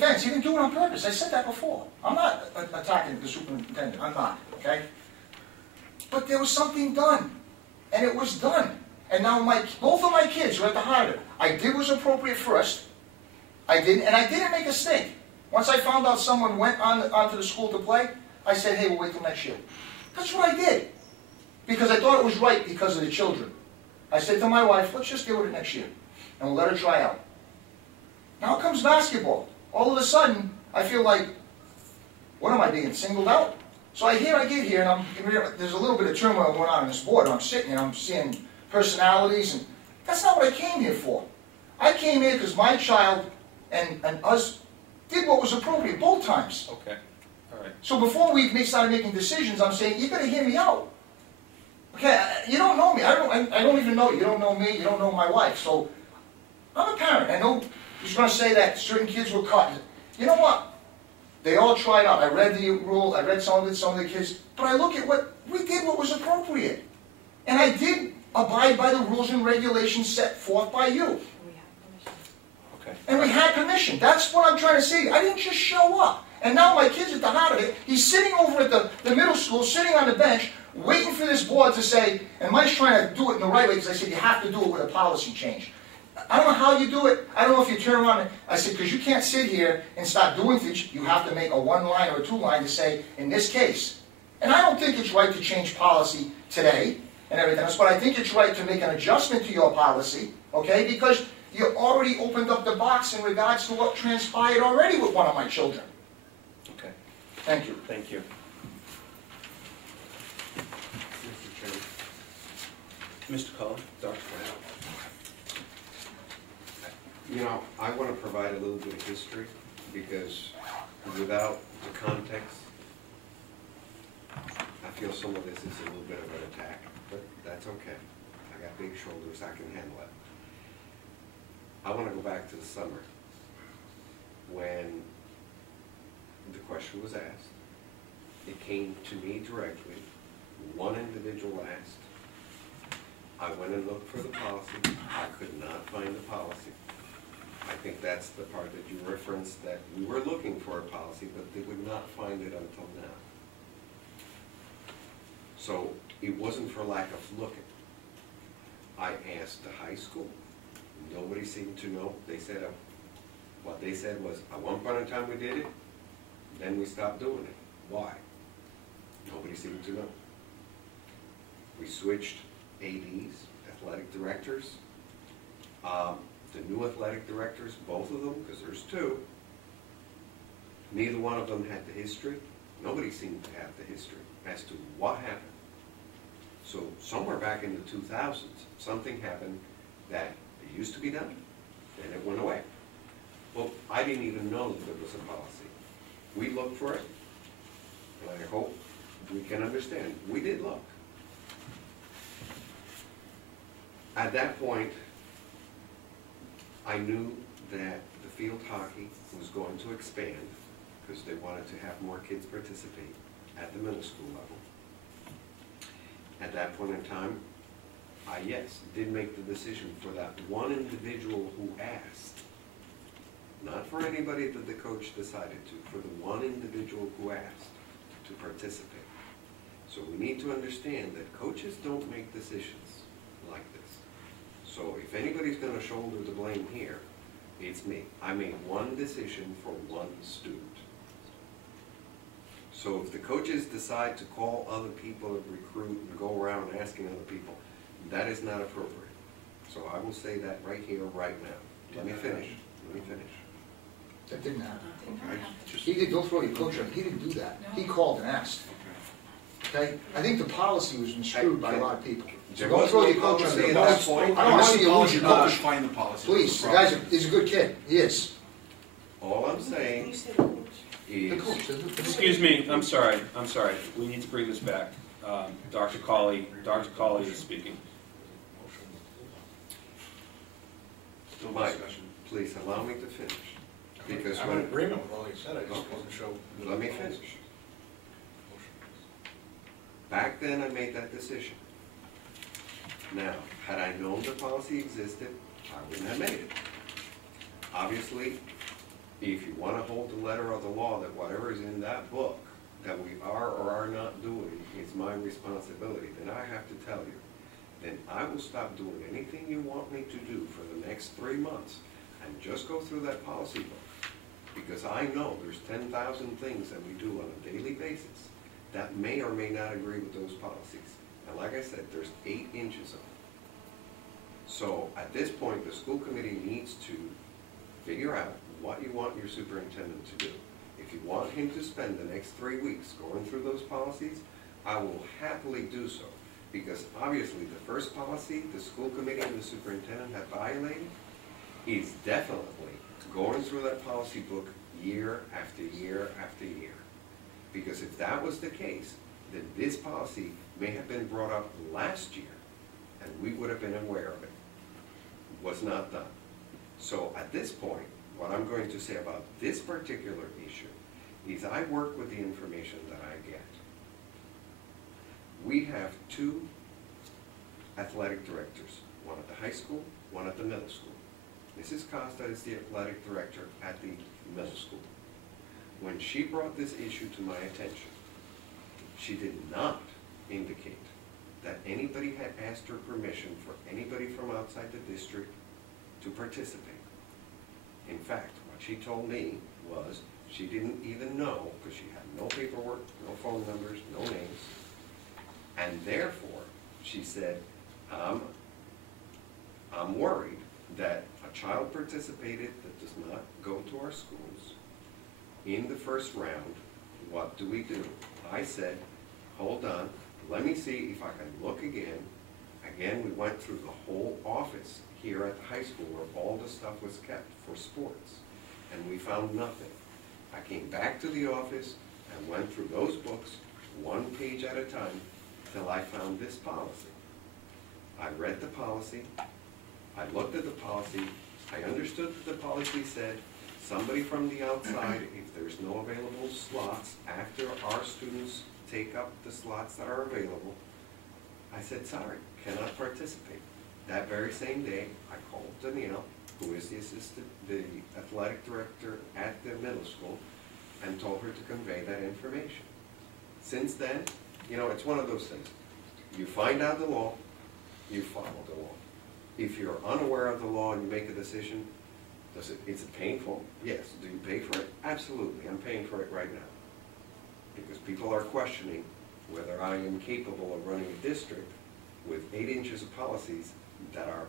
defense, he didn't do it on purpose. I said that before. I'm not attacking the superintendent. I'm not, okay? But there was something done, and it was done. And now both of my kids are at the heart of it. I did what was appropriate first. I didn't, and I didn't make a stink. Once I found out someone went onto the school to play, I said, hey, we'll wait till next year. That's what I did. Because I thought it was right because of the children. I said to my wife, let's just deal with it next year. And we'll let her try out. Now comes basketball. All of a sudden, I feel like, what am I being singled out? So I get here, and there's a little bit of turmoil going on this board. And I'm sitting here, and I'm seeing personalities, and that's not what I came here for. I came here because my child and us did what was appropriate both times. Okay. All right. So before we started making decisions, I'm saying, you got to hear me out. Okay, you don't know me. I don't even know you. You don't know me. You don't know my wife. So I'm a parent. I know he's going to say that certain kids were caught. You know what? They all tried out. I read the rule. I read some of the kids. But I look at we did what was appropriate. And I did abide by the rules and regulations set forth by you. Okay. And we had permission. That's what I'm trying to say. I didn't just show up. And now my kid's at the heart of it. He's sitting over at the middle school, sitting on the bench, waiting for this board to say, and Mike's trying to do it in the right way, because I said you have to do it with a policy change. I don't know how you do it. I don't know if you turn around and, I said, because you can't sit here and start doing things. You have to make a one-line or a two-line to say, in this case. And I don't think it's right to change policy today and everything else, but I think it's right to make an adjustment to your policy, okay, because you already opened up the box in regards to what transpired already with one of my children. Okay. Thank you. Thank you. Mr. Chairman. Mr. Cullen, Dr. Brown. You know, I want to provide a little bit of history because without the context, I feel some of this is a little bit of an attack, but that's okay. I got big shoulders, I can handle it. I want to go back to the summer when the question was asked. It came to me directly. One individual asked. I went and looked for the policy. I could not find the policy. I think that's the part that you referenced, that we were looking for a policy, but they would not find it until now. So it wasn't for lack of looking. I asked the high school. Nobody seemed to know. They said, what they said was, at one point in time we did it, then we stopped doing it. Why? Nobody seemed to know. We switched ADs, athletic directors. The new athletic directors, both of them, because there's two, neither one of them had the history. Nobody seemed to have the history as to what happened. So somewhere back in the 2000s, something happened that it used to be done, then it went away. Well, I didn't even know that there was a policy. We looked for it, and I hope we can understand. We did look. At that point, I knew that the field hockey was going to expand because they wanted to have more kids participate at the middle school level. At that point in time, I, yes, did make the decision for that one individual who asked, not for anybody that the coach decided to, for the one individual who asked to participate. So we need to understand that coaches don't make decisions like this. So if anybody's going to shoulder the blame here, it's me. I made one decision for one student. So if the coaches decide to call other people and recruit and go around asking other people, that is not appropriate. So I will say that right here, right now. Let me finish. Let me finish. That didn't happen. He did, don't throw your coach up. He didn't do that. He called and asked. Okay? I think the policy was misconstrued by a lot of people. So don't throw your coach under the bus. I don't want to see you lose your coach. Find the policy. Please, the guy's he's a good kid. He is. All I'm saying is... Excuse me, I'm sorry. We need to bring this back. Dr. Cawley is speaking. Mike, please allow me to finish. Because I'm when in agreement with all you said, I just wasn't sure. Let me finish. Back then I made that decision. Now, had I known the policy existed, I wouldn't have made it. Obviously, If you want to hold the letter of the law that whatever is in that book that we are or are not doing is my responsibility, then I have to tell you, then I will stop doing anything you want me to do for the next 3 months and just go through that policy book. Because I know there's 10,000 things that we do on a daily basis that may or may not agree with those policies. And like I said, there's 8 inches of them. So at this point, the school committee needs to figure out what you want your superintendent to do. If you want him to spend the next 3 weeks going through those policies, I will happily do so. Because obviously the first policy the school committee and the superintendent have violated is definitely going through that policy book year after year after year. Because if that was the case, then this policy may have been brought up last year and we would have been aware of it. Was not done. So at this point, what I'm going to say about this particular issue is I work with the information that I get. We have 2 athletic directors, one at the high school, one at the middle school. Mrs. Costa is the athletic director at the middle school. When she brought this issue to my attention, she did not indicate that anybody had asked her permission for anybody from outside the district to participate. In fact, what she told me was she didn't even know, because she had no paperwork, no phone numbers, no names, and therefore, she said, I'm worried that a child participated that does not go to our schools. In the first round, what do we do? I said, hold on, let me see if I can look again. Again, we went through the whole office here at the high school where all the stuff was kept for sports, and we found nothing. I came back to the office and went through those books, 1 page at a time, till I found this policy. I read the policy, I looked at the policy, I understood that the policy said somebody from the outside, if there's no available slots after our students take up the slots that are available, I said, sorry, cannot participate. That very same day, I called Danielle, who is the athletic director at the middle school, and told her to convey that information. Since then, you know, it's one of those things. You find out the law, you follow the law. If you're unaware of the law and you make a decision, is it painful? Yes. Do you pay for it? Absolutely. I'm paying for it right now. Because people are questioning whether I am capable of running a district with 8 inches of policies that are